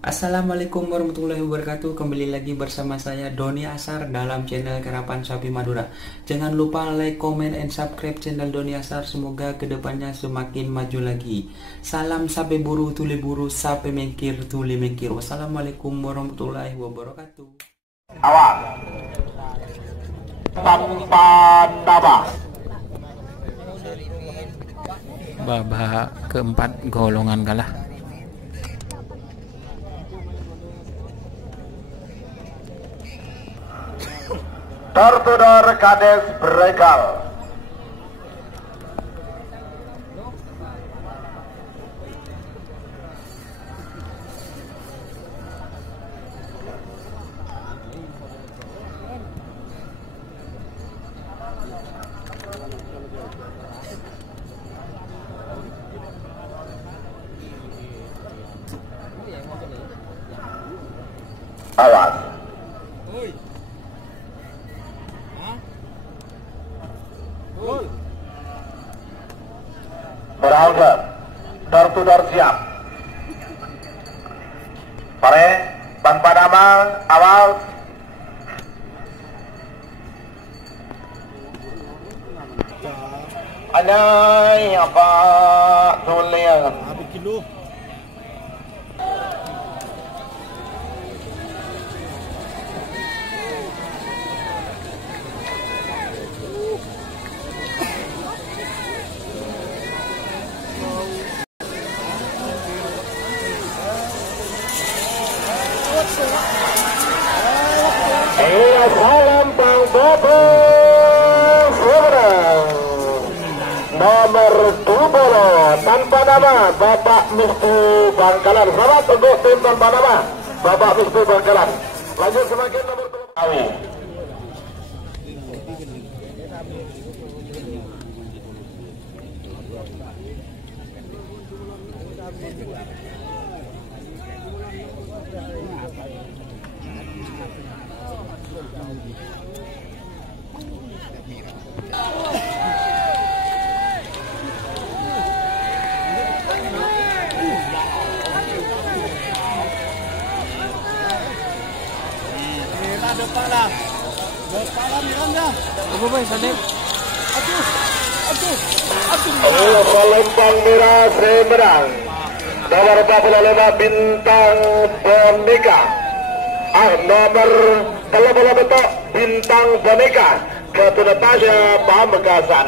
Assalamualaikum warahmatullahi wabarakatuh. Kembali lagi bersama saya Doni Asar dalam channel Karapan Sapi Madura. Jangan lupa like, comment, and subscribe channel Doni Asar. Semoga kedepannya semakin maju lagi. Salam sapi buru tuli buru, sapi mengkir tuli mengkir. Wassalamualaikum warahmatullahi wabarakatuh. Awas tanpa nama. Babak keempat golongan kalah. Tertudar Kades Beregal. Awas. Berangkat. Tertudar siap. Pare, tanpa nama, awal. Anay, apa tulian? Salam Bang Bobo Semarang. Nomor 20 tanpa nama Bapak Mistu Bangkalan. Selamat untuk tim tanpa nama Bapak Mistu Bangkalan. Lanjut semakin nomor 20. Palembang Merah Semarang. Nomor 45 Bintang Boneka. Nomor 30 betok Bintang Boneka. Ketua Tasya Pamekasan.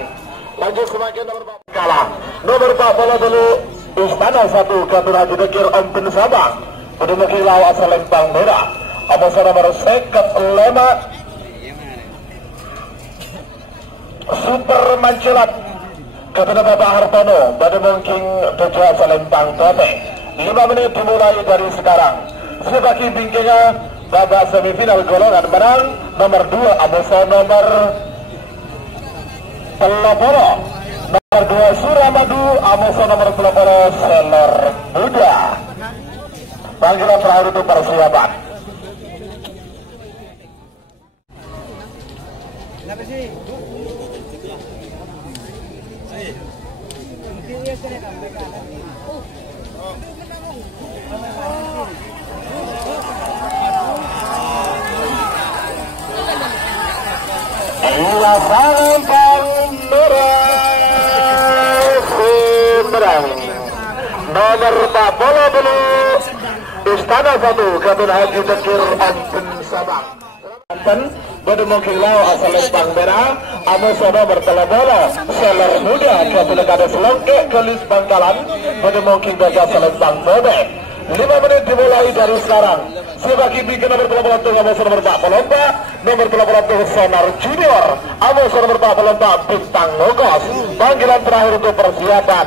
Lanjut semakin nomor 4 kalah. Nomor 40 Istana 1 Ketua Haji Dekir Om Bin Sabang. Berdemaki lawas Palembang Merah. Nomor nomor seket lema Super Mancelat kepada Bapak Hartono pada mungkin Doja Salempang Tote. 5 menit dimulai dari sekarang. Sebagai bingkingnya babak semifinal golongan menang nomor 2 Amoso nomor Peloporo, nomor 2 Suramadu Amoso nomor Peloporo Seller Muda. Panggilan terakhir untuk persiapan. Palembang Merah Semarang. Nomor 40 Istana 1 Ketua Haji Dekir Om Bin Sabang. Pada mungkin lau asal Palembang Merah Amoso nomor Peloporo Seller Muda Ketua Kades Longke Kelis Bangkalan. Pada mungkin Doja Salempang Tote. 5 menit dimulai dari sekarang. Sebagai bikin nomor 34 Amoso nomor 44, nomor 44 Sonar Junior, Amoso nomor 44 Bintang Logos. Panggilan terakhir untuk persiapan.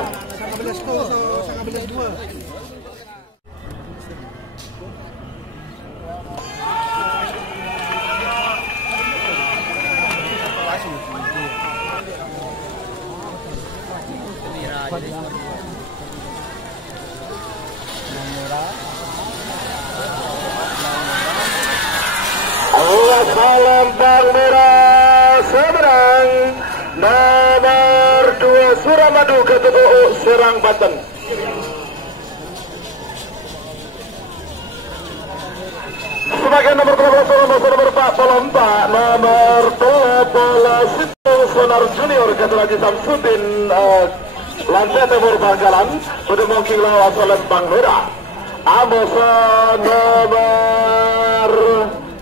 Palembang Merah Semarang. Nomor 2 Suramadu Ketua Serang Banten. Sebagai nomor 13 nomor 44 nomor 12 Sonar Junior Ketua Haji Samsudin Lantai Timur Bangkalan Bedemong Kinglau asal Lempang Merah. Amosa nomor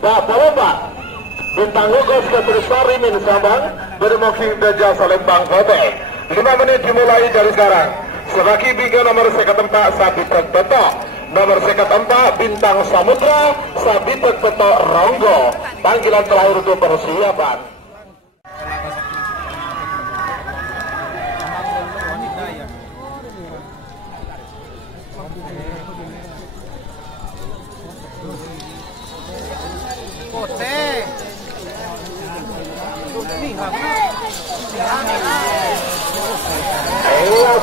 44 Bintang Logos Ketulisari Min Sabang Bedemong King Deja Salembang Kota. 5 menit dimulai dari sekarang. Sebagai biga nomor sekat 4 Sabitek Betok, nomor sekat 4 Bintang Samudra Sabitek Betok Ronggo. Panggilan terakhir untuk persiapan.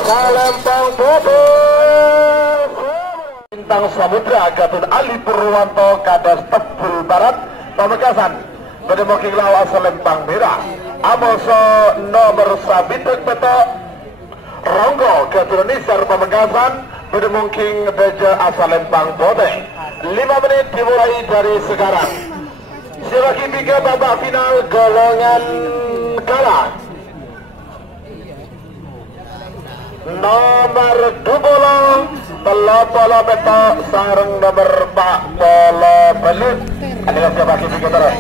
Salembang Bobo Bintang Samudra Gatun Ali Purwanto Kadas Tebul Barat Pamekasan Bedemong Kinglau asal Lempang Merah. Amoso nomor Sabitek Betok Ronggo Gatun Nisar Pamekasan Bedemong King Deja asal Lempang Bodeng. 5 menit dimulai dari sekarang. Sebagai tiga babak final golongan kalah. Nomor 20 Pelopolo Betok sareng nomor 4 Belut. Ada siapa lagi tiga terus.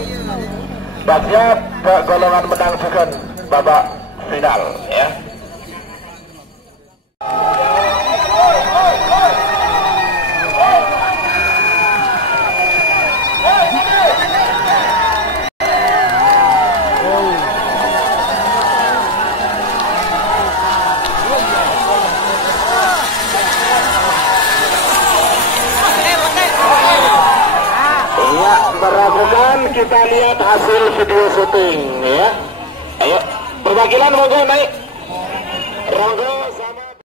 Dan siap ke golongan menang juga babak final ya. Kita lihat hasil video syuting ya. Ayo, perwakilan monggo naik. Ronggo